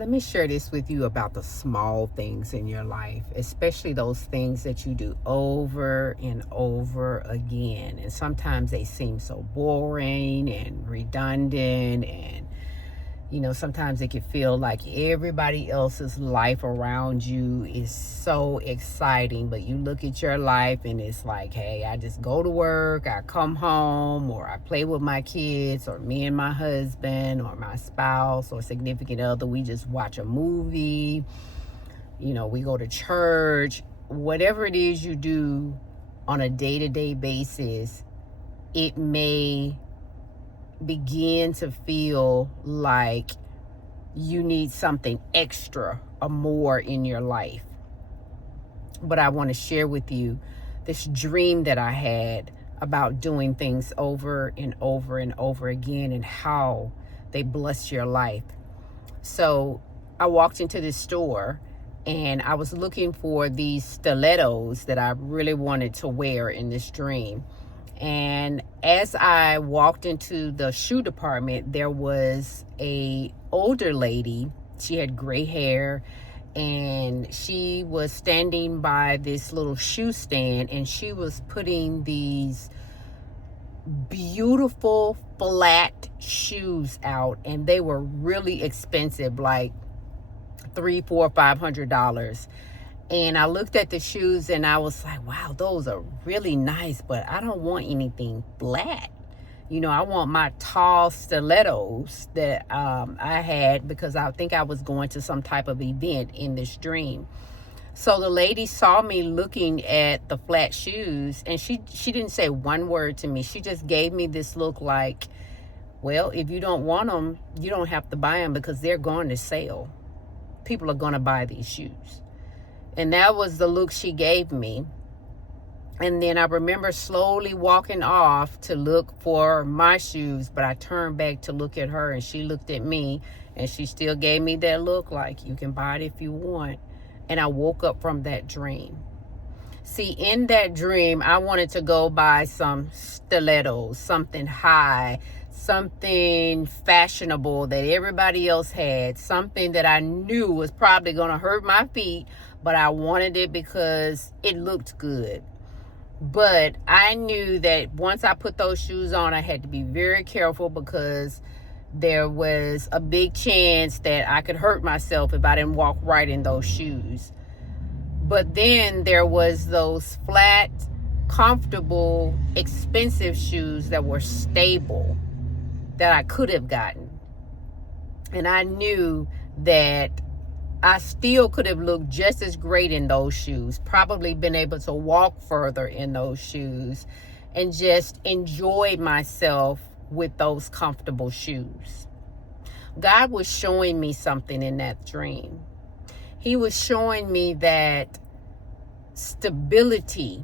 Let me share this with you about the small things in your life, especially those things that you do over and over again. And sometimes they seem so boring and redundant, and sometimes it can feel like everybody else's life around you is so exciting, but you look at your life and it's like, hey, I just go to work, I come home, or I play with my kids, or me and my husband, or my spouse, or significant other, we just watch a movie, we go to church. Whatever it is you do on a day-to-day basis, it may begin to feel like you need something extra or more in your life. But I want to share with you this dream that I had about doing things over and over and over again, and how they bless your life. So I walked into this store and I was looking for these stilettos that I really wanted to wear in this dream. And as I walked into the shoe department, there was a older lady. She had gray hair, and she was standing by this little shoe stand, and she was putting these beautiful flat shoes out, and they were really expensive, like $300, $400, $500. And I looked at the shoes and I was like, wow, those are really nice, but I don't want anything flat. I want my tall stilettos that I had, because I think I was going to some type of event in this dream. So the lady saw me looking at the flat shoes, and she didn't say one word to me. She just gave me this look like, well, if you don't want them, you don't have to buy them, because they're going to sale. People are going to buy these shoes. And that was the look she gave me. And then I remember slowly walking off to look for my shoes, but I turned back to look at her, and she looked at me, and she still gave me that look like, you can buy it if you want. And I woke up from that dream. See, in that dream, I wanted to go buy some stilettos, something high, something fashionable that everybody else had, something that I knew was probably going to hurt my feet, but I wanted it because it looked good. But I knew that once I put those shoes on, I had to be very careful, because there was a big chance that I could hurt myself if I didn't walk right in those shoes. But then there was those flat, comfortable, expensive shoes that were stable that I could have gotten. And I knew that I still could have looked just as great in those shoes, probably been able to walk further in those shoes, and just enjoy myself with those comfortable shoes. God was showing me something in that dream. He was showing me that stability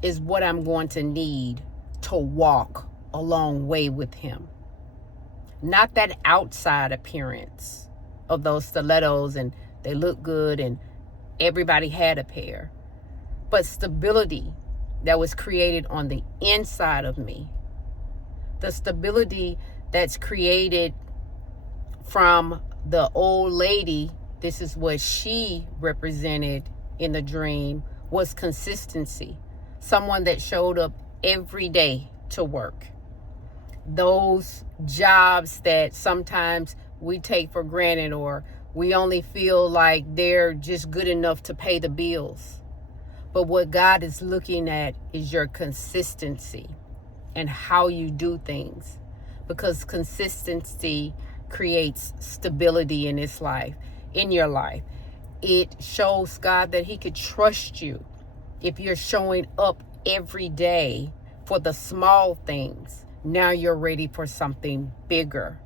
is what I'm going to need to walk a long way with him. Not that outside appearance of those stilettos and they look good and everybody had a pair, but stability that was created on the inside of me. The stability that's created from the old lady, this is what she represented in the dream, was consistency. Someone that showed up every day to work. Those jobs that sometimes we take for granted, or we only feel like they're just good enough to pay the bills. But what God is looking at is your consistency and how you do things, because consistency creates stability in his life, in your life. It shows God that he could trust you if you're showing up every day for the small things. Now you're ready for something bigger.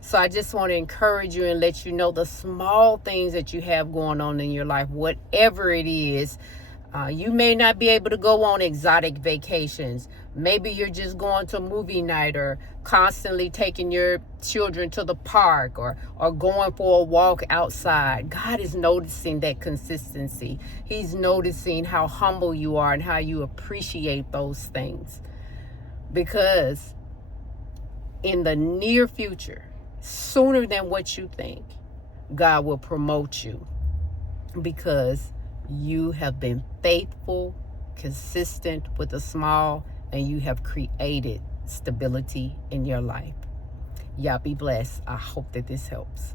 So I just want to encourage you and let you know the small things that you have going on in your life, whatever it is. You may not be able to go on exotic vacations. Maybe you're just going to movie night, or constantly taking your children to the park, or going for a walk outside. God is noticing that consistency. He's noticing how humble you are and how you appreciate those things. Because in the near future, sooner than what you think, God will promote you because you have been faithful, consistent with the small, and you have created stability in your life. Y'all be blessed. I hope that this helps.